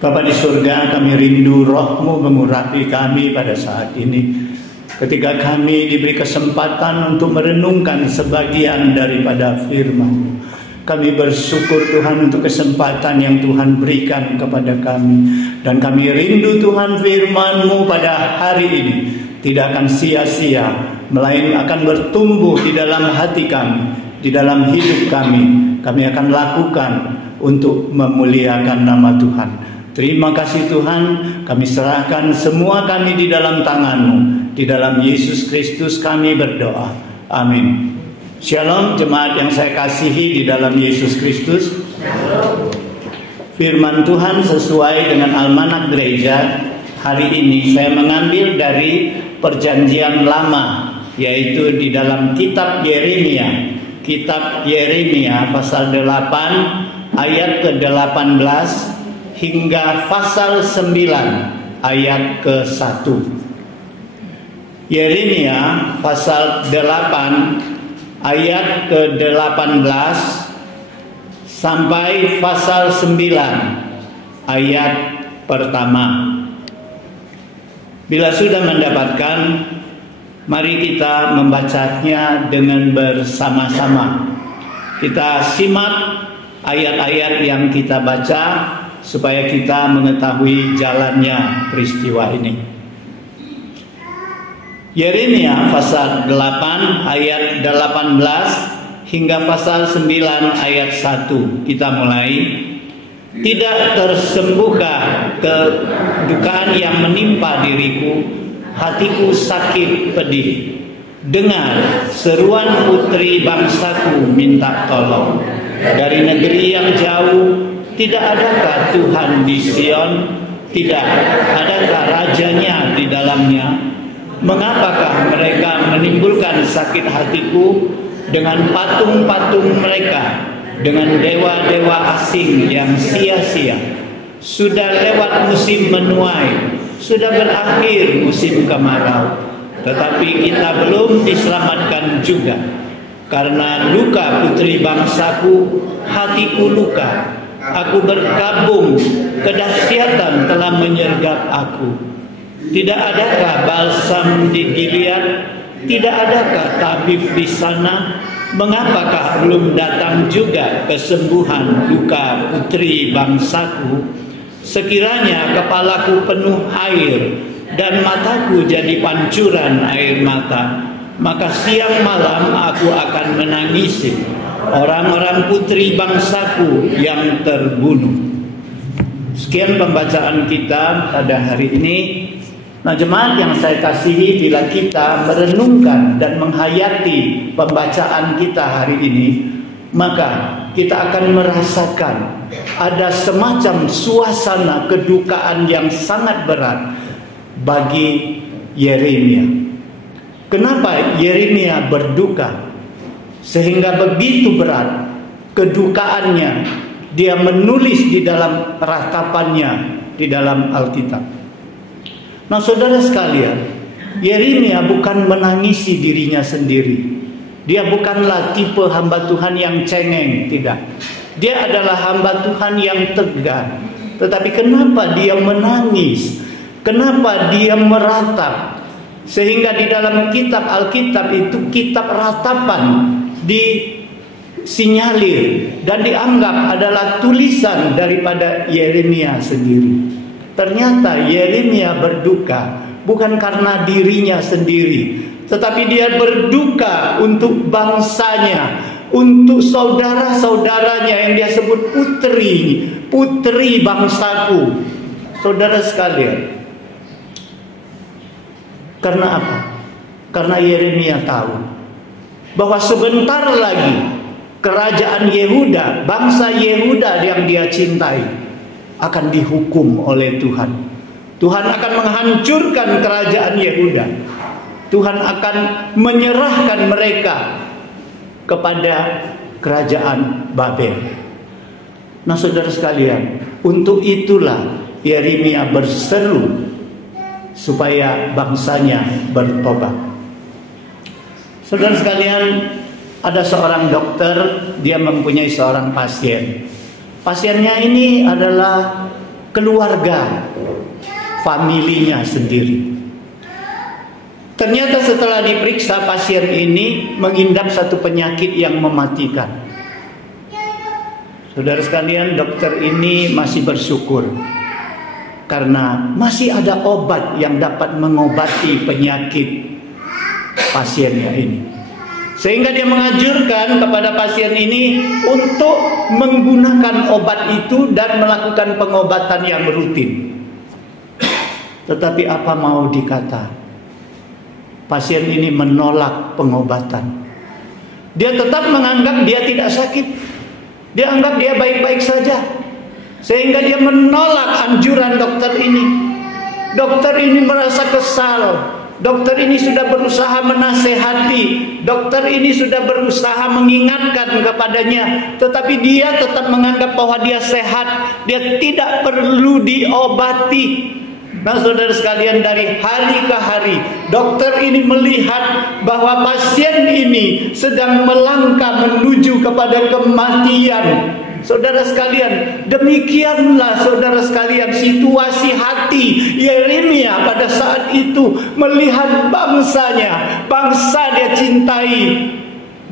Bapa di surga, kami rindu Roh-Mu mengurapi kami pada saat ini. Ketika kami diberi kesempatan untuk merenungkan sebagian daripada firman-Mu, kami bersyukur Tuhan untuk kesempatan yang Tuhan berikan kepada kami. Dan kami rindu Tuhan firman-Mu pada hari ini tidak akan sia-sia, melainkan akan bertumbuh di dalam hati kami, di dalam hidup kami. Kami akan lakukan untuk memuliakan nama Tuhan. Terima kasih Tuhan, kami serahkan semua kami di dalam tangan-Mu. Di dalam Yesus Kristus kami berdoa. Amin. Shalom jemaat yang saya kasihi di dalam Yesus Kristus. Firman Tuhan sesuai dengan almanak gereja. Hari ini saya mengambil dari Perjanjian Lama, yaitu di dalam kitab Yeremia. Kitab Yeremia pasal 8 ayat ke-18 hingga pasal 9 ayat ke-1. Yeremia pasal 8 ayat ke-18 sampai pasal 9 ayat pertama. Bila sudah mendapatkan, mari kita membacanya dengan bersama-sama. Kita simak ayat-ayat yang kita baca supaya kita mengetahui jalannya peristiwa ini. Yeremia pasal 8 ayat 18 hingga pasal 9 ayat 1. Kita mulai. Tidak tersembuhkah kedukaan yang menimpa diriku, hatiku sakit pedih. Dengar seruan putri bangsaku minta tolong. Dari negeri yang jauh, tidak adakah Tuhan di Sion? Tidak adakah rajanya di dalamnya? Mengapakah mereka menimbulkan sakit hatiku dengan patung-patung mereka, dengan dewa-dewa asing yang sia-sia? Sudah lewat musim menuai, sudah berakhir musim kemarau, tetapi kita belum diselamatkan juga. Karena luka putri bangsaku, hatiku luka. Aku berkabung, kedahsyatan telah menyergap aku. Tidak adakah balsam di Gilead? Tidak adakah tabib di sana? Mengapakah belum datang juga kesembuhan luka putri bangsaku? Sekiranya kepalaku penuh air dan mataku jadi pancuran air mata, maka siang malam aku akan menangisi orang-orang putri bangsaku yang terbunuh. Sekian pembacaan kita pada hari ini. Nah, jemaat yang saya kasihi, bila kita merenungkan dan menghayati pembacaan kita hari ini, maka kita akan merasakan ada semacam suasana kedukaan yang sangat berat bagi Yeremia. Kenapa Yeremia berduka sehingga begitu berat kedukaannya? Dia menulis di dalam ratapannya di dalam Alkitab. Nah, saudara sekalian, Yeremia bukan menangisi dirinya sendiri. Dia bukanlah tipe hamba Tuhan yang cengeng, tidak. Dia adalah hamba Tuhan yang tegar. Tetapi kenapa dia menangis? Kenapa dia meratap? Sehingga di dalam kitab Alkitab itu kitab ratapan disinyalir dan dianggap adalah tulisan daripada Yeremia sendiri. Ternyata Yeremia berduka bukan karena dirinya sendiri, tetapi dia berduka untuk bangsanya, untuk saudara-saudaranya yang dia sebut putri bangsaku. Saudara sekalian, karena apa? Karena Yeremia tahu bahwa sebentar lagi kerajaan Yehuda, bangsa Yehuda yang dia cintai, akan dihukum oleh Tuhan. Tuhan akan menghancurkan kerajaan Yehuda. Tuhan akan menyerahkan mereka kepada kerajaan Babel. Nah, saudara sekalian, untuk itulah Yeremia berseru supaya bangsanya bertobat. Saudara sekalian, ada seorang dokter, dia mempunyai seorang pasien. Pasiennya ini adalah keluarga, familinya sendiri. Ternyata setelah diperiksa, pasien ini mengidap satu penyakit yang mematikan. Saudara sekalian, dokter ini masih bersyukur karena masih ada obat yang dapat mengobati penyakit pasiennya ini. Sehingga dia menganjurkan kepada pasien ini untuk menggunakan obat itu dan melakukan pengobatan yang rutin. Tetapi apa mau dikata, pasien ini menolak pengobatan. Dia tetap menganggap dia tidak sakit. Dia anggap dia baik-baik saja. Sehingga dia menolak anjuran dokter ini. Dokter ini merasa kesal. Dokter ini sudah berusaha menasehati. Dokter ini sudah berusaha mengingatkan kepadanya. Tetapi dia tetap menganggap bahwa dia sehat. Dia tidak perlu diobati. Nah, saudara sekalian, dari hari ke hari dokter ini melihat bahwa pasien ini sedang melangkah menuju kepada kematian. Saudara sekalian, demikianlah saudara sekalian situasi hati Yeremia pada saat itu melihat bangsanya, bangsa dia cintai,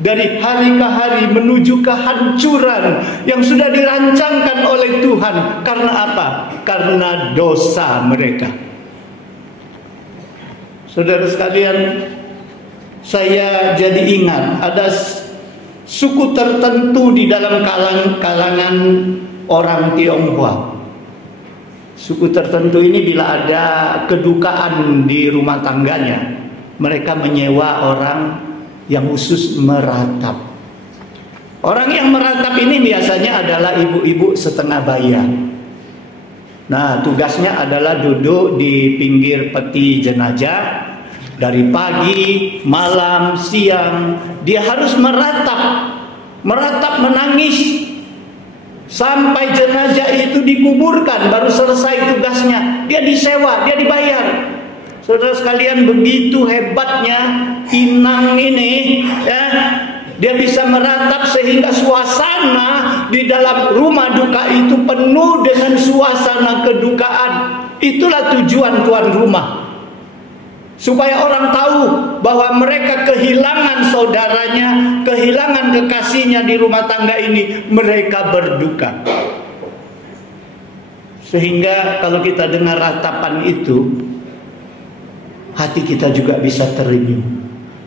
dari hari ke hari menuju kehancuran yang sudah dirancangkan oleh Tuhan. Karena apa? Karena dosa mereka. Saudara sekalian, saya jadi ingat ada suku tertentu di dalam kalangan orang Tionghoa. Suku tertentu ini bila ada kedukaan di rumah tangganya, mereka menyewa orang yang khusus meratap. Orang yang meratap ini biasanya adalah ibu-ibu setengah bayar. Nah, tugasnya adalah duduk di pinggir peti jenazah dari pagi, malam, siang. Dia harus meratap menangis sampai jenazah itu dikuburkan, baru selesai tugasnya. Dia disewa, dia dibayar. Saudara sekalian, begitu hebatnya inang ini, ya, dia bisa meratap sehingga suasana di dalam rumah duka itu penuh dengan suasana kedukaan. Itulah tujuan tuan rumah, supaya orang tahu bahwa mereka kehilangan saudaranya, kehilangan kekasihnya di rumah tangga ini, mereka berduka. Sehingga kalau kita dengar ratapan itu, hati kita juga bisa terenyuh,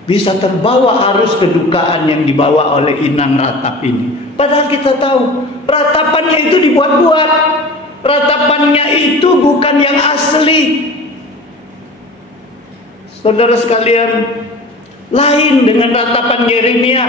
bisa terbawa arus kedukaan yang dibawa oleh inang ratap ini. Padahal kita tahu ratapannya itu dibuat-buat, ratapannya itu bukan yang asli. Saudara sekalian, lain dengan ratapan Yeremia.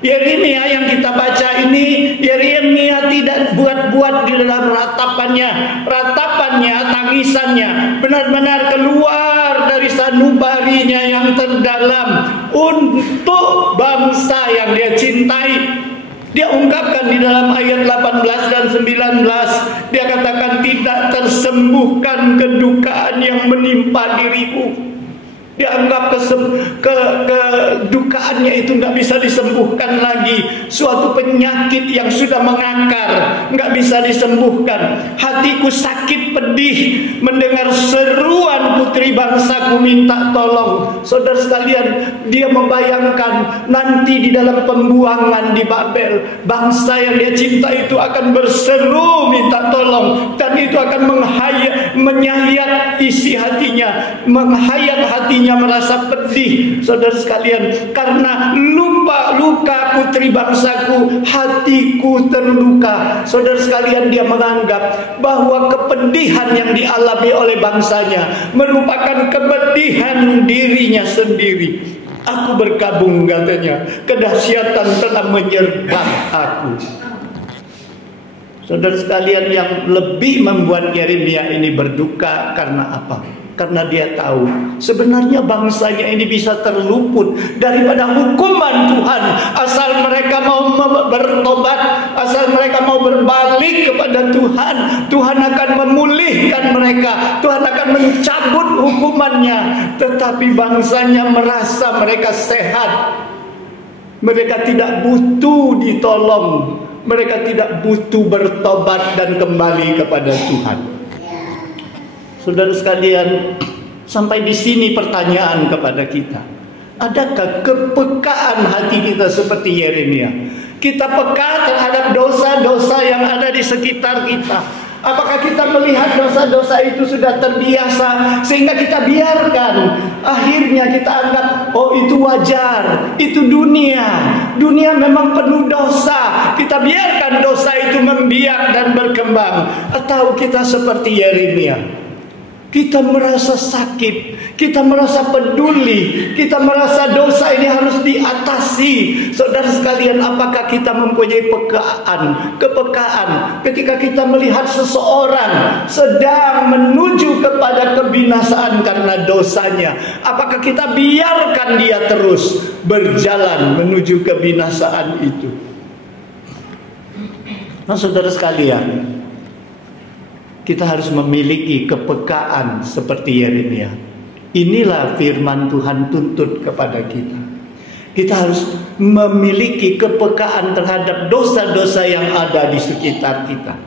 Yeremia yang kita baca ini, Yeremia tidak buat-buat di dalam ratapannya. Ratapannya, tangisannya benar-benar keluar dari sanubarinya yang terdalam untuk bangsa yang dia cintai. Dia ungkapkan di dalam ayat 18 dan 19, dia katakan, tidak tersembuhkan kedukaan yang menimpa diriku. Dia anggap kedukaannya itu nggak bisa disembuhkan lagi. Suatu penyakit yang sudah mengakar, nggak bisa disembuhkan. Hatiku sakit pedih mendengar seruan putri bangsaku minta tolong. Saudara sekalian, dia membayangkan nanti di dalam pembuangan di Babel, bangsa yang dia cinta itu akan berseru minta tolong, dan itu akan menyayat isi hatinya, menghayat hatinya, merasa pedih. Saudara sekalian, karena luka putri bangsaku, hatiku terluka. Saudara sekalian, dia menganggap bahwa kepedihan yang dialami oleh bangsanya merupakan kepedihan dirinya sendiri. Aku berkabung, katanya, kedahsyatan telah menyergap aku. Saudara sekalian, yang lebih membuat Yeremia ini berduka karena apa? Karena dia tahu sebenarnya bangsanya ini bisa terluput daripada hukuman Tuhan asal mereka mau bertobat, asal mereka mau berbalik kepada Tuhan. Tuhan akan memulihkan mereka, Tuhan akan mencabut hukumannya. Tetapi bangsanya merasa mereka sehat, mereka tidak butuh ditolong, mereka tidak butuh bertobat dan kembali kepada Tuhan. Saudara sekalian, sampai di sini pertanyaan kepada kita. Adakah kepekaan hati kita seperti Yeremia? Kita peka terhadap dosa-dosa yang ada di sekitar kita. Apakah kita melihat dosa-dosa itu sudah terbiasa sehingga kita biarkan? Akhirnya kita anggap, oh itu wajar, itu dunia. Dunia memang penuh dosa. Kita biarkan dosa itu membiak dan berkembang. Atau kita seperti Yeremia, kita merasa sakit, kita merasa peduli, kita merasa dosa ini harus diatasi. Saudara sekalian, apakah kita mempunyai kepekaan ketika kita melihat seseorang sedang menuju kepada kebinasaan karena dosanya? Apakah kita biarkan dia terus berjalan menuju kebinasaan itu? Nah, saudara sekalian, kita harus memiliki kepekaan seperti Yeremia. Inilah firman Tuhan tuntut kepada kita. Kita harus memiliki kepekaan terhadap dosa-dosa yang ada di sekitar kita.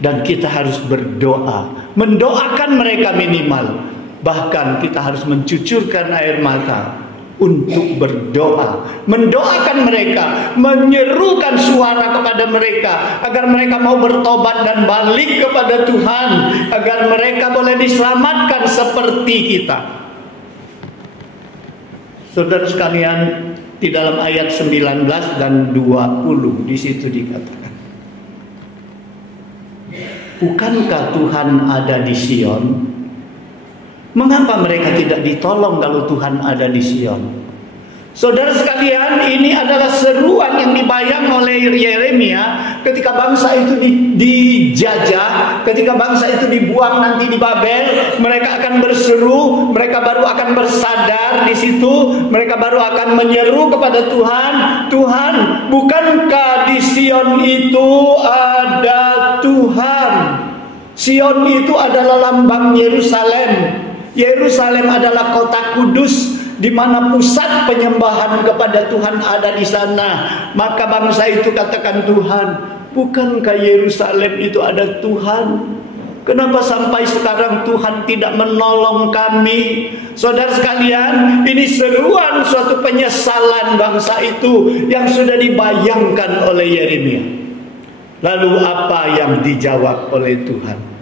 Dan kita harus berdoa, mendoakan mereka minimal. Bahkan kita harus mencucurkan air mata untuk berdoa, mendoakan mereka, menyerukan suara kepada mereka agar mereka mau bertobat dan balik kepada Tuhan, agar mereka boleh diselamatkan seperti kita. Saudara sekalian, di dalam ayat 19 dan 20 di situ dikatakan, bukankah Tuhan ada di Sion? Mengapa mereka tidak ditolong kalau Tuhan ada di Sion? Saudara sekalian, ini adalah seruan yang dibayang oleh Yeremia ketika bangsa itu dijajah, ketika bangsa itu dibuang nanti di Babel. Mereka akan berseru, mereka baru akan bersadar di situ, mereka baru akan menyeru kepada Tuhan, Tuhan, bukankah di Sion itu ada Tuhan? Sion itu adalah lambang Yerusalem. Yerusalem adalah kota kudus di mana pusat penyembahan kepada Tuhan ada di sana. Maka bangsa itu katakan, Tuhan, bukankah Yerusalem itu ada Tuhan? Kenapa sampai sekarang Tuhan tidak menolong kami? Saudara sekalian, ini seruan suatu penyesalan bangsa itu yang sudah dibayangkan oleh Yeremia. Lalu apa yang dijawab oleh Tuhan?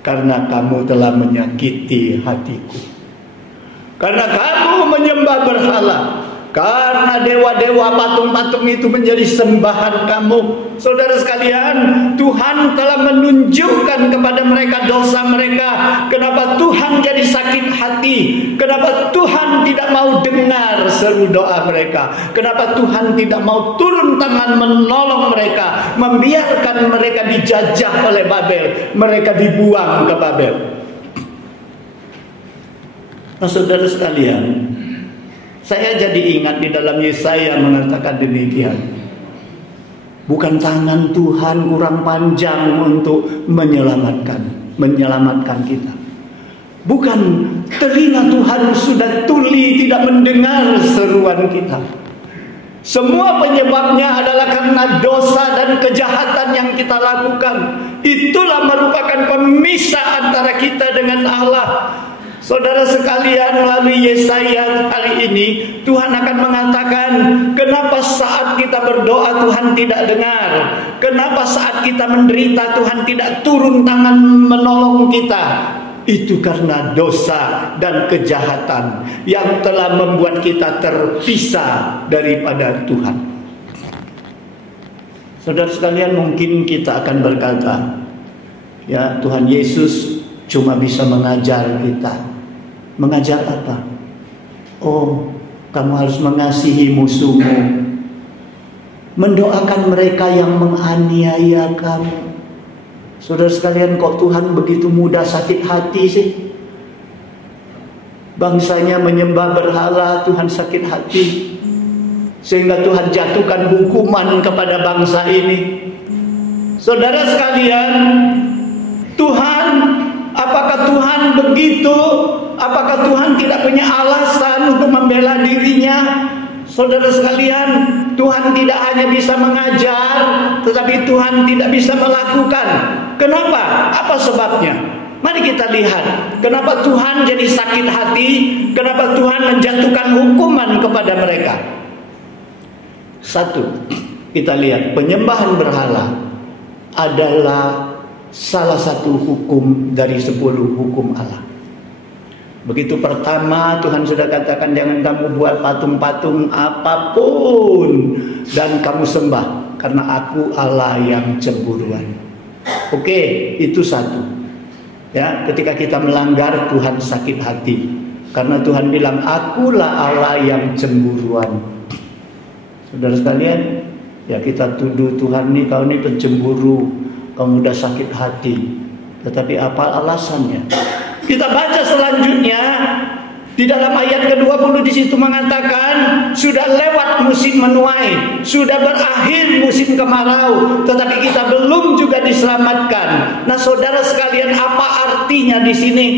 Karena kamu telah menyakiti hatiku, karena kamu menyembah berhala, karena dewa-dewa patung-patung itu menjadi sembahan kamu. Saudara sekalian, Tuhan telah menunjukkan kepada mereka dosa mereka. Kenapa Tuhan jadi sakit hati? Kenapa Tuhan tidak mau dengar seru doa mereka? Kenapa Tuhan tidak mau turun tangan menolong mereka, membiarkan mereka dijajah oleh Babel, mereka dibuang ke Babel? Nah, saudara sekalian, saya jadi ingat di dalam Yesaya mengatakan demikian. Bukan tangan Tuhan kurang panjang untuk menyelamatkan kita. Bukan telinga Tuhan sudah tuli tidak mendengar seruan kita. Semua penyebabnya adalah karena dosa dan kejahatan yang kita lakukan. Itulah merupakan pemisah antara kita dengan Allah. Saudara sekalian, melalui Yesaya hari ini Tuhan akan mengatakan, kenapa saat kita berdoa Tuhan tidak dengar? Kenapa saat kita menderita Tuhan tidak turun tangan menolong kita? Itu karena dosa dan kejahatan yang telah membuat kita terpisah daripada Tuhan. Saudara sekalian, mungkin kita akan berkata, ya, Tuhan Yesus cuma bisa mengajar kita. Mengajar apa? Oh, kamu harus mengasihi musuhmu, mendoakan mereka yang menganiaya kamu. Saudara sekalian, kok Tuhan begitu mudah sakit hati sih? Bangsanya menyembah berhala, Tuhan sakit hati, sehingga Tuhan jatuhkan hukuman kepada bangsa ini. Saudara sekalian, apakah Tuhan begitu? Apakah Tuhan tidak punya alasan untuk membela dirinya? Saudara sekalian, Tuhan tidak hanya bisa mengajar, tetapi Tuhan tidak bisa melakukan. Kenapa? Apa sebabnya? Mari kita lihat kenapa Tuhan jadi sakit hati, kenapa Tuhan menjatuhkan hukuman kepada mereka. Satu, kita lihat penyembahan berhala adalah salah satu hukum dari 10 hukum Allah. Begitu pertama Tuhan sudah katakan jangan kamu buat patung-patung apapun dan kamu sembah, karena aku Allah yang cemburuan. Oke, itu satu. Ya, ketika kita melanggar Tuhan sakit hati, karena Tuhan bilang akulah Allah yang cemburuan. Saudara sekalian, ya kita tuduh Tuhan nih, kau ini pencemburu, kamu udah sakit hati. Tetapi apa alasannya? Kita baca selanjutnya di dalam ayat ke-20 di situ mengatakan sudah lewat musim menuai, sudah berakhir musim kemarau, tetapi kita belum juga diselamatkan. Nah, saudara sekalian, apa artinya di sini?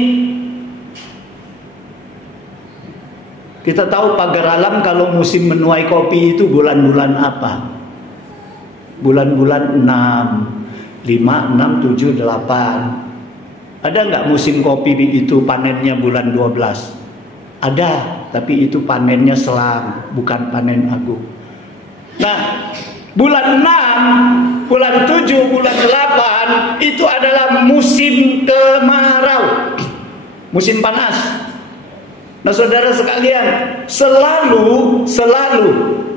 Kita tahu pagar alam kalau musim menuai kopi itu bulan-bulan apa? Bulan-bulan 6, 5, 6, 7, 8. Ada nggak musim kopi itu panennya bulan 12? Ada, tapi itu panennya selang, bukan panen agung. Nah, bulan 6, bulan 7, bulan 8 itu adalah musim kemarau, musim panas. Nah, saudara sekalian, selalu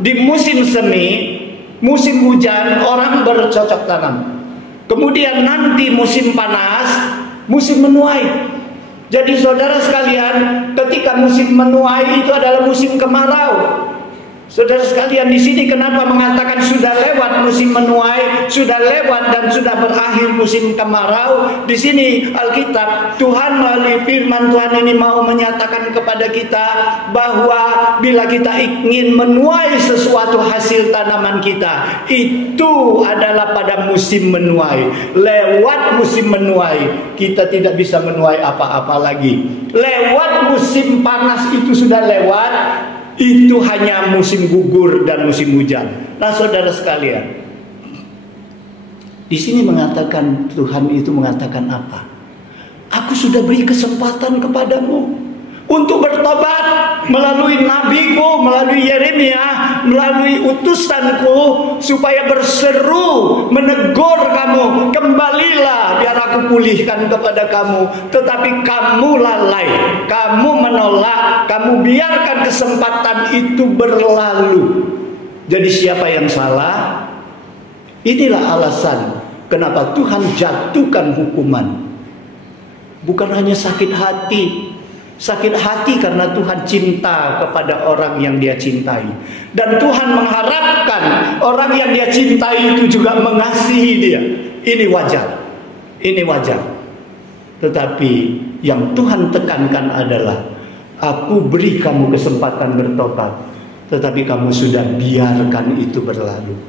di musim semi, musim hujan orang bercocok tanam. Kemudian nanti musim panas, musim menuai. Jadi saudara sekalian, ketika musim menuai itu adalah musim kemarau. Saudara sekalian, di sini kenapa mengatakan sudah lewat musim menuai, sudah lewat dan sudah berakhir musim kemarau? Di sini Alkitab, Tuhan melalui firman Tuhan ini mau menyatakan kepada kita bahwa bila kita ingin menuai sesuatu hasil tanaman kita, itu adalah pada musim menuai. Lewat musim menuai, kita tidak bisa menuai apa-apa lagi. Lewat musim panas itu sudah lewat, itu hanya musim gugur dan musim hujan. Nah, saudara sekalian, di sini mengatakan, Tuhan itu mengatakan apa? Aku sudah beri kesempatan kepadamu untuk bertobat melalui nabiku, melalui Yeremia, melalui utusanku, supaya berseru menegur kamu, kembalilah biar aku pulihkan kepada kamu. Tetapi kamu lalai, kamu menolak, kamu biarkan kesempatan itu berlalu. Jadi siapa yang salah? Inilah alasan kenapa Tuhan jatuhkan hukuman. Bukan hanya sakit hati. Sakit hati karena Tuhan cinta kepada orang yang dia cintai. Dan Tuhan mengharapkan orang yang dia cintai itu juga mengasihi dia. Ini wajar. Ini wajar. Tetapi yang Tuhan tekankan adalah, aku beri kamu kesempatan bertobat, tetapi kamu sudah biarkan itu berlalu.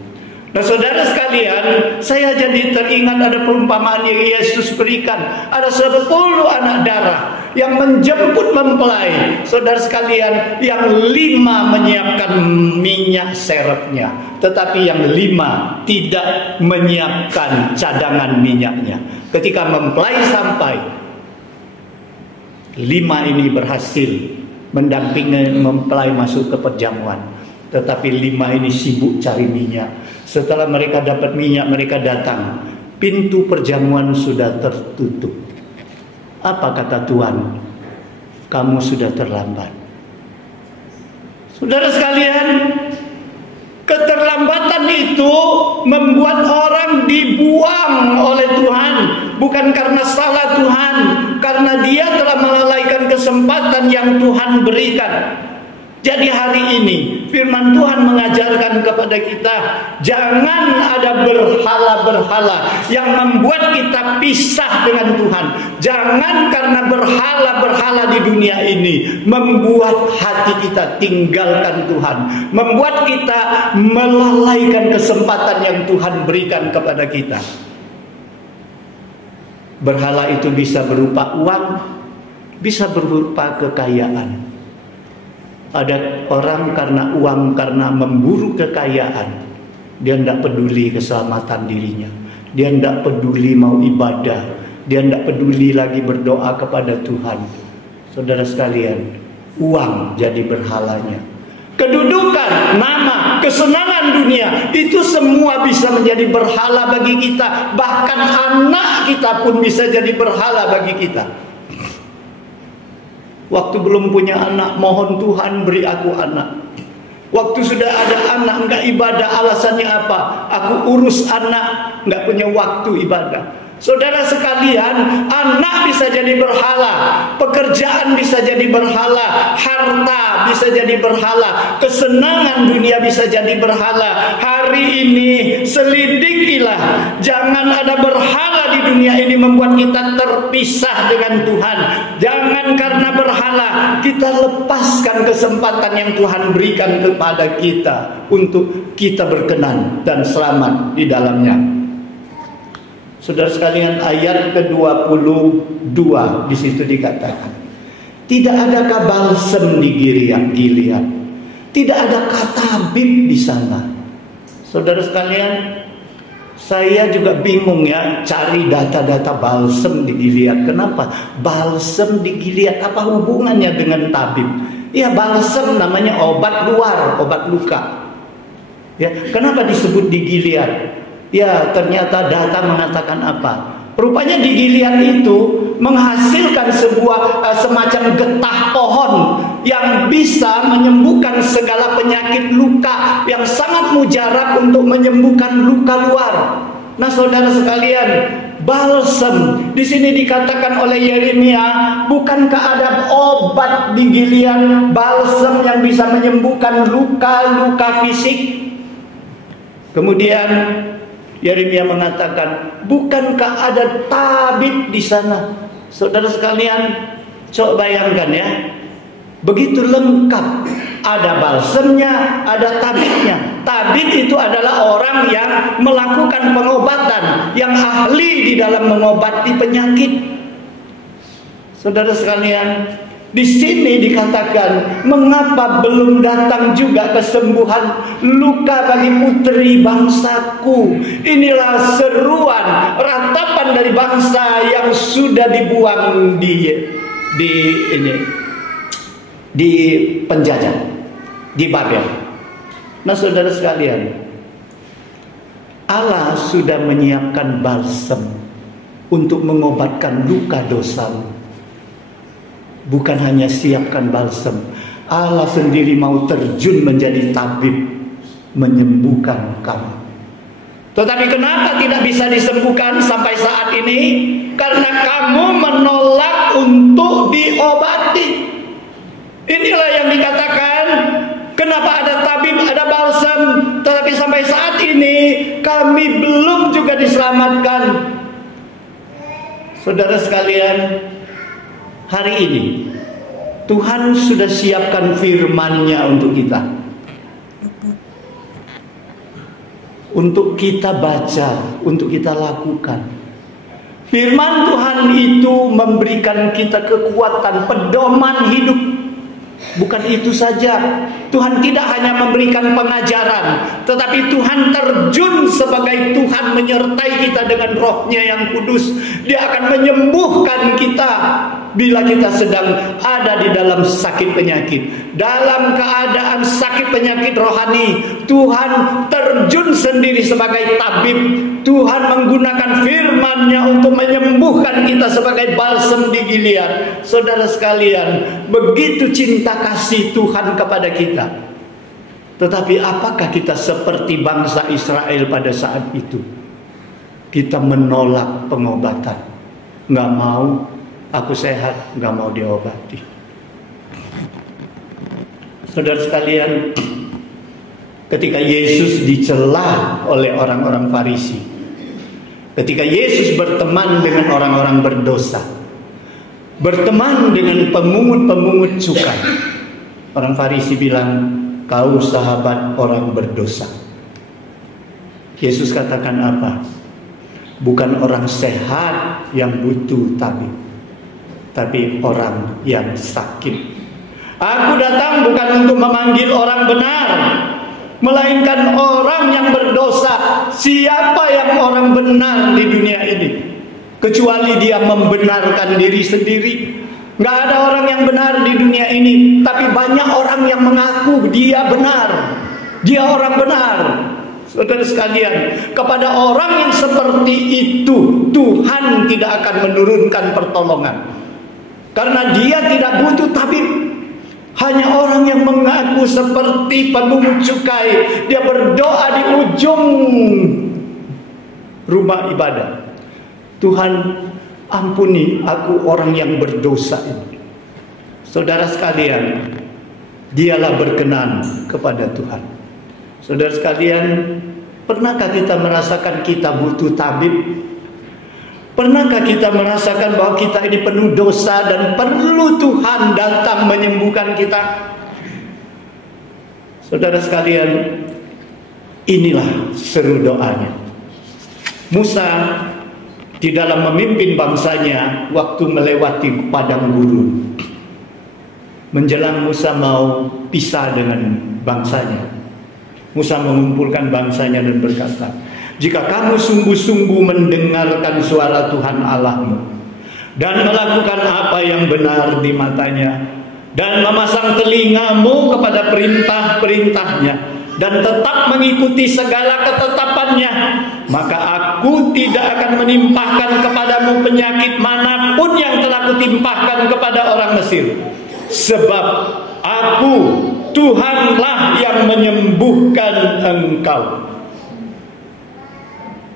Nah, saudara sekalian, saya jadi teringat ada perumpamaan yang Yesus berikan. Ada 10 anak darah yang menjemput mempelai. Saudara sekalian, yang 5 menyiapkan minyak serepnya, tetapi yang 5 tidak menyiapkan cadangan minyaknya. Ketika mempelai sampai, 5 ini berhasil mendampingi mempelai masuk ke perjamuan, tetapi 5 ini sibuk cari minyak. Setelah mereka dapat minyak, mereka datang. Pintu perjamuan sudah tertutup. Apa kata Tuhan? Kamu sudah terlambat. Saudara sekalian, keterlambatan itu membuat orang dibuang oleh Tuhan. Bukan karena salah Tuhan, karena dia telah melalaikan kesempatan yang Tuhan berikan. Jadi hari ini firman Tuhan mengajarkan kepada kita, jangan ada berhala-berhala yang membuat kita pisah dengan Tuhan. Jangan karena berhala-berhala di dunia ini membuat hati kita tinggalkan Tuhan, membuat kita melalaikan kesempatan yang Tuhan berikan kepada kita. Berhala itu bisa berupa uang, bisa berupa kekayaan. Ada orang karena uang, karena memburu kekayaan, dia tidak peduli keselamatan dirinya. Dia tidak peduli mau ibadah. Dia tidak peduli lagi berdoa kepada Tuhan. Saudara sekalian, uang jadi berhalanya. Kedudukan, nama, kesenangan dunia, itu semua bisa menjadi berhala bagi kita. Bahkan anak kita pun bisa jadi berhala bagi kita. Waktu belum punya anak, mohon Tuhan beri aku anak. Waktu sudah ada anak, enggak ibadah, alasannya apa? Aku urus anak, enggak punya waktu ibadah. Saudara sekalian, anak bisa jadi berhala, pekerjaan bisa jadi berhala, harta bisa jadi berhala, kesenangan dunia bisa jadi berhala. Hari ini selidikilah, jangan ada berhala di dunia ini membuat kita terpisah dengan Tuhan. Jangan karena berhala kita lepaskan kesempatan yang Tuhan berikan kepada kita untuk kita berkenan dan selamat di dalamnya. Saudara sekalian, ayat ke-22 di situ dikatakan, tidak adakah balsem di Gilead? Tidak adakah tabib di sana? Saudara sekalian, saya juga bingung ya cari data-data balsem di Gilead. Kenapa? Balsem di Gilead apa hubungannya dengan tabib? Ya, balsem namanya obat luar, obat luka. Ya, kenapa disebut di Gilead? Ya, ternyata data mengatakan apa? Rupanya di Gilead itu menghasilkan sebuah semacam getah pohon yang bisa menyembuhkan segala penyakit luka, yang sangat mujarab untuk menyembuhkan luka luar. Nah, saudara sekalian, balsem di sini dikatakan oleh Yeremia, bukankah ada obat di Gilead, balsem yang bisa menyembuhkan luka-luka fisik? Kemudian Yeremia mengatakan, bukankah ada tabib di sana? Saudara sekalian, coba bayangkan ya, begitu lengkap. Ada balsemnya, ada tabibnya. Tabib itu adalah orang yang melakukan pengobatan, yang ahli di dalam mengobati penyakit. Saudara sekalian, di sini dikatakan, mengapa belum datang juga kesembuhan luka bagi putri bangsaku? Inilah seruan, ratapan dari bangsa yang sudah dibuang di penjajah, di Babel. Nah, saudara sekalian, Allah sudah menyiapkan balsem untuk mengobatkan luka dosamu. Bukan hanya siapkan balsem, Allah sendiri mau terjun menjadi tabib, menyembuhkan kamu. Tetapi kenapa tidak bisa disembuhkan sampai saat ini? Karena kamu menolak untuk diobati. Inilah yang dikatakan, kenapa ada tabib, ada balsem, tetapi sampai saat ini kami belum juga diselamatkan. Saudara sekalian, hari ini Tuhan sudah siapkan firman-Nya untuk kita, untuk kita baca, untuk kita lakukan. Firman Tuhan itu memberikan kita kekuatan, pedoman hidup. Bukan itu saja, Tuhan tidak hanya memberikan pengajaran, tetapi Tuhan terjun sebagai Tuhan menyertai kita dengan roh-Nya yang kudus. Dia akan menyembuhkan kita bila kita sedang ada di dalam sakit penyakit. Dalam keadaan sakit penyakit rohani, Tuhan terjun sendiri sebagai tabib. Tuhan menggunakan firman-Nya untuk menyembuhkan kita sebagai balsem di Gilead. Saudara sekalian, begitu cinta kasih Tuhan kepada kita. Tetapi apakah kita seperti bangsa Israel pada saat itu? Kita menolak pengobatan. Nggak mau, aku sehat, nggak mau diobati. Saudara sekalian, ketika Yesus dicela oleh orang-orang Farisi, ketika Yesus berteman dengan orang-orang berdosa, berteman dengan pemungut-pemungut cukai, orang Farisi bilang, kau sahabat orang berdosa. Yesus katakan apa? Bukan orang sehat yang butuh tabib, tapi orang yang sakit. Aku datang bukan untuk memanggil orang benar, melainkan orang yang berdosa. Siapa yang orang benar di dunia ini? kecuali dia membenarkan diri sendiri. Nggak ada orang yang benar di dunia ini, tapi banyak orang yang mengaku dia benar, dia orang benar. Saudara sekalian, kepada orang yang seperti itu Tuhan tidak akan menurunkan pertolongan, karena dia tidak butuh tabib. Hanya orang yang mengaku seperti pemungut cukai, dia berdoa di ujung rumah ibadah, Tuhan ampuni aku orang yang berdosa ini. Saudara sekalian, dialah berkenan kepada Tuhan. Saudara sekalian, pernahkah kita merasakan kita butuh tabib? Pernahkah kita merasakan bahwa kita ini penuh dosa dan perlu Tuhan datang menyembuhkan kita? Saudara sekalian, inilah seru doanya Musa di dalam memimpin bangsanya waktu melewati padang gurun. Menjelang Musa mau pisah dengan bangsanya, Musa mengumpulkan bangsanya dan berkata, jika kamu sungguh-sungguh mendengarkan suara Tuhan Allahmu dan melakukan apa yang benar di matanya dan memasang telingamu kepada perintah-perintahnya dan tetap mengikuti segala ketetapannya, maka aku tidak akan menimpahkan kepadamu penyakit manapun yang telah kutimpahkan kepada orang Mesir, sebab aku Tuhanlah yang menyembuhkan engkau.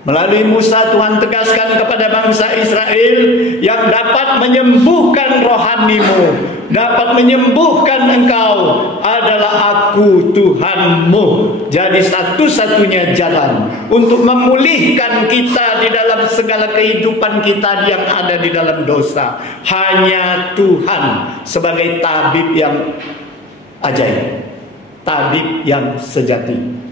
Melalui Musa, Tuhan tegaskan kepada bangsa Israel yang dapat menyembuhkan rohanimu, dapat menyembuhkan engkau adalah aku Tuhanmu. Jadi satu-satunya jalan untuk memulihkan kita di dalam segala kehidupan kita yang ada di dalam dosa, hanya Tuhan sebagai tabib yang ajaib, tabib yang sejati.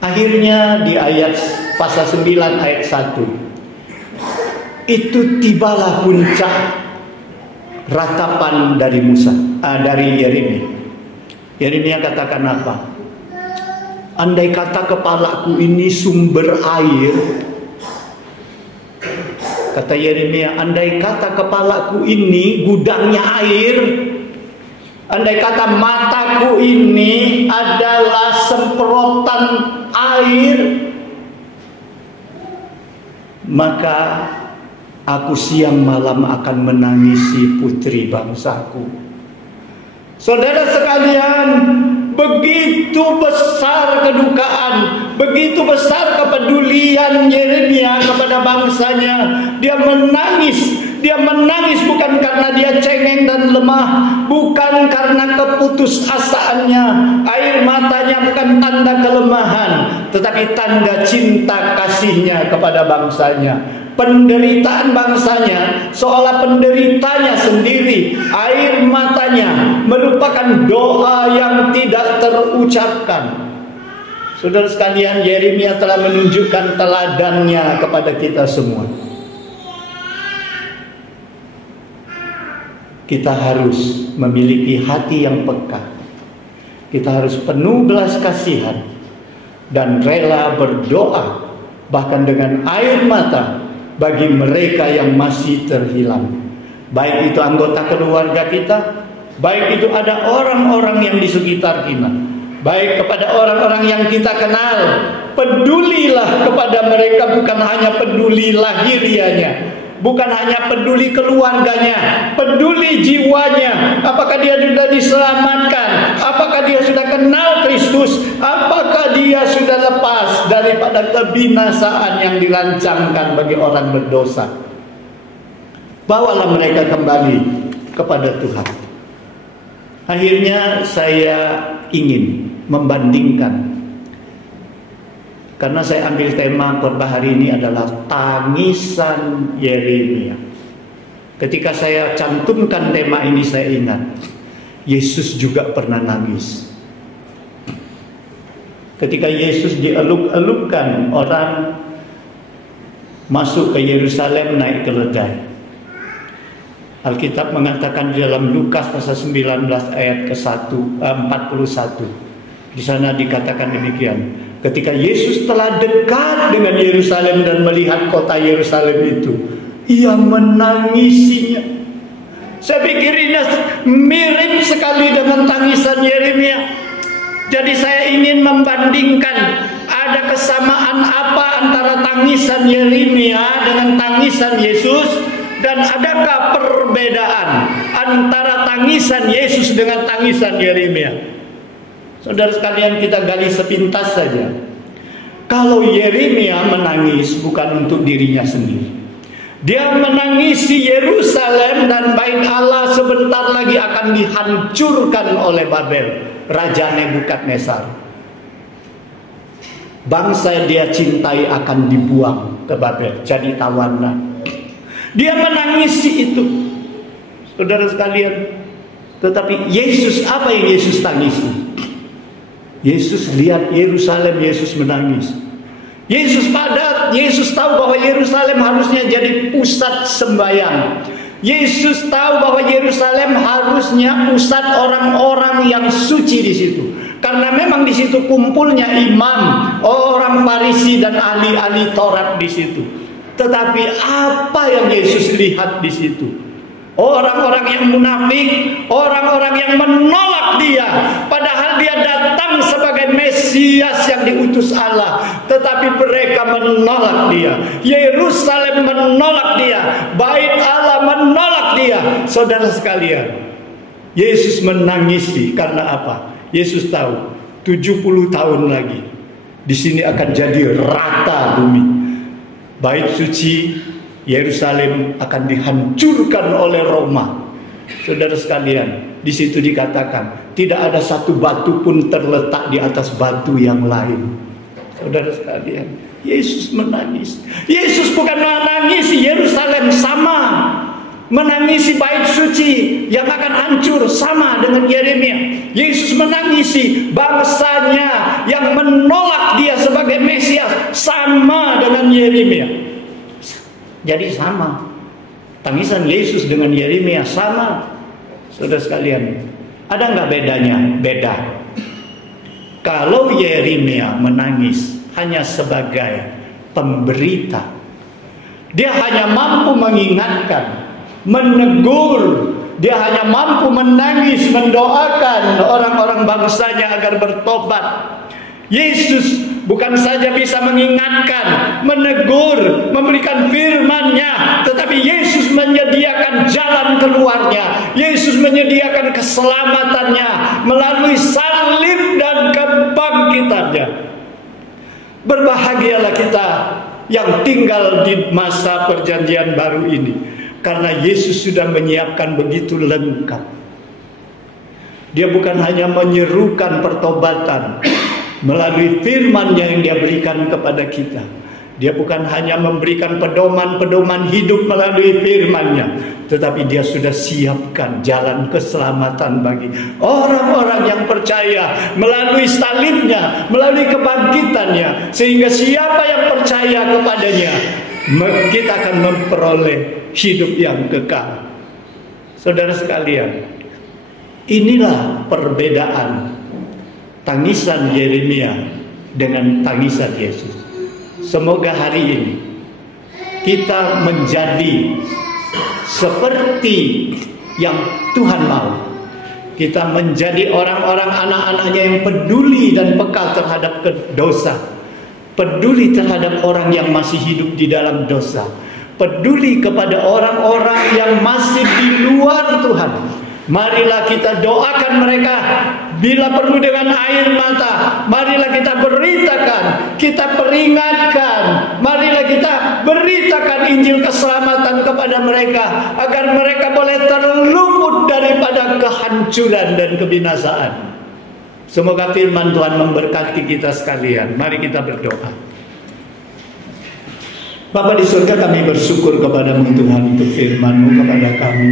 Akhirnya di ayat pasal 9 ayat 1, itu tibalah puncak ratapan dari Musa, dari Yeremia. Yeremia katakan apa? Andai kata kepalaku ini sumber air, kata Yeremia, andai kata kepalaku ini gudangnya air, andai kata mataku ini adalah semprotan air, maka aku siang malam akan menangisi putri bangsaku. Saudara sekalian, begitu besar kedukaan, begitu besar kepedulian Yeremia kepada bangsanya. Dia menangis. Dia menangis bukan karena dia cengeng dan lemah, bukan karena keputusasaannya. Air matanya bukan tanda kelemahan, tetapi tanda cinta kasihnya kepada bangsanya. Penderitaan bangsanya seolah penderitanya sendiri. Air matanya merupakan doa yang tidak terucapkan. Saudara sekalian, Yeremia telah menunjukkan teladannya kepada kita semua. Kita harus memiliki hati yang peka. Kita harus penuh belas kasihan dan rela berdoa, bahkan dengan air mata, bagi mereka yang masih terhilang. Baik itu anggota keluarga kita, baik itu ada orang-orang yang di sekitar kita, baik kepada orang-orang yang kita kenal. Pedulilah kepada mereka, bukan hanya peduli lahirianya, bukan hanya peduli keluarganya, peduli jiwanya. Apakah dia sudah diselamatkan? Apakah dia sudah kenal Kristus? Apakah dia sudah lepas daripada kebinasaan yang dirancangkan bagi orang berdosa? Bawalah mereka kembali kepada Tuhan. Akhirnya saya ingin membandingkan, karena saya ambil tema khotbah hari ini adalah tangisan Yeremia. Ketika saya cantumkan tema ini, saya ingat Yesus juga pernah nangis. Ketika Yesus dieluk-elukkan orang masuk ke Yerusalem naik keledai. Alkitab mengatakan di dalam Lukas pasal 19 ayat ke 41. Di sana dikatakan demikian. Ketika Yesus telah dekat dengan Yerusalem dan melihat kota Yerusalem itu, ia menangisinya. Saya pikir ini mirip sekali dengan tangisan Yeremia. Jadi saya ingin membandingkan, ada kesamaan apa antara tangisan Yeremia dengan tangisan Yesus, dan adakah perbedaan antara tangisan Yesus dengan tangisan Yeremia? Saudara sekalian, kita gali sepintas saja. Kalau Yeremia menangis bukan untuk dirinya sendiri. Dia menangisi Yerusalem dan bait Allah sebentar lagi akan dihancurkan oleh Babel, Raja Nebukadnezar. Bangsa dia cintai akan dibuang ke Babel, jadi tawanan. Dia menangisi itu, saudara sekalian. Tetapi Yesus, apa yang Yesus tangisi? Yesus lihat Yerusalem, Yesus menangis. Yesus tahu bahwa Yerusalem harusnya jadi pusat sembahyang. Yesus tahu bahwa Yerusalem harusnya pusat orang-orang yang suci di situ. Karena memang di situ kumpulnya imam, orang Farisi dan ahli-ahli Taurat di situ. Tetapi apa yang Yesus lihat di situ? Orang-orang yang munafik, orang-orang yang menolak dia, padahal dia datang sebagai Mesias yang diutus Allah, tetapi mereka menolak dia. Yerusalem menolak dia, bait Allah menolak dia. Saudara sekalian, Yesus menangisi karena apa? Yesus tahu 70 tahun lagi di sini akan jadi rata bumi. Bait suci Yerusalem akan dihancurkan oleh Roma. Saudara sekalian, di situ dikatakan tidak ada satu batu pun terletak di atas batu yang lain. Saudara sekalian, Yesus menangis. Yesus bukan menangisi Yerusalem, sama menangisi bait suci yang akan hancur, sama dengan Yeremia. Yesus menangisi bangsanya yang menolak dia sebagai Mesias, sama dengan Yeremia. Jadi sama, tangisan Yesus dengan Yeremia sama. Saudara sekalian, ada nggak bedanya? Beda. Kalau Yeremia menangis hanya sebagai pemberita, dia hanya mampu mengingatkan, menegur, dia hanya mampu menangis, mendoakan orang-orang bangsanya agar bertobat. Yesus bukan saja bisa mengingatkan, menegur, memberikan firman-Nya, tetapi Yesus menyediakan jalan keluarnya. Yesus menyediakan keselamatannya melalui salib dan kebangkitannya. Berbahagialah kita yang tinggal di masa perjanjian baru ini, karena Yesus sudah menyiapkan begitu lengkap. Dia bukan hanya menyerukan pertobatan melalui firman-Nya yang dia berikan kepada kita. Dia bukan hanya memberikan pedoman-pedoman hidup melalui firman-Nya, tetapi dia sudah siapkan jalan keselamatan bagi orang-orang yang percaya melalui salib-Nya, melalui kebangkitan-Nya, sehingga siapa yang percaya kepadanya, kita akan memperoleh hidup yang kekal. Saudara sekalian, inilah perbedaan tangisan Yeremia dengan tangisan Yesus. Semoga hari ini kita menjadi seperti yang Tuhan mau. Kita menjadi orang-orang anak-anaknya yang peduli dan peka terhadap dosa, peduli terhadap orang yang masih hidup di dalam dosa, peduli kepada orang-orang yang masih di luar Tuhan. Marilah kita doakan mereka, bila perlu dengan air mata. Marilah kita beritakan, kita peringatkan, marilah kita beritakan Injil keselamatan kepada mereka, agar mereka boleh terluput daripada kehancuran dan kebinasaan. Semoga firman Tuhan memberkati kita sekalian. Mari kita berdoa. Bapa di surga, kami bersyukur kepada-Mu Tuhan untuk firman-Mu kepada kami.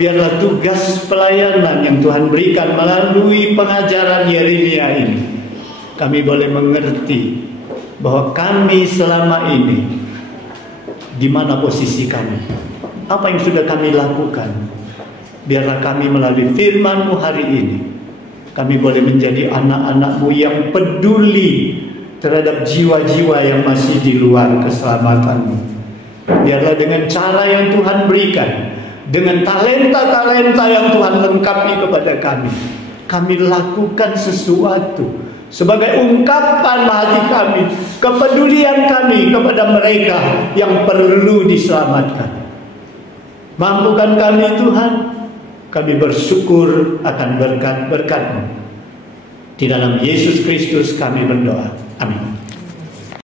Biarlah tugas pelayanan yang Tuhan berikan melalui pengajaran Yeremia ini, kami boleh mengerti bahwa kami selama ini di mana posisi kami, apa yang sudah kami lakukan. Biarlah kami melalui firman-Mu hari ini kami boleh menjadi anak-anak-Mu yang peduli terhadap jiwa-jiwa yang masih di luar keselamatan-Mu. Biarlah dengan cara yang Tuhan berikan, dengan talenta-talenta yang Tuhan lengkapi kepada kami lakukan sesuatu sebagai ungkapan hati kami, kepedulian kami kepada mereka yang perlu diselamatkan. Mampukan kami Tuhan, kami bersyukur akan berkat-berkat-Mu. Di dalam Yesus Kristus kami berdoa. Amin.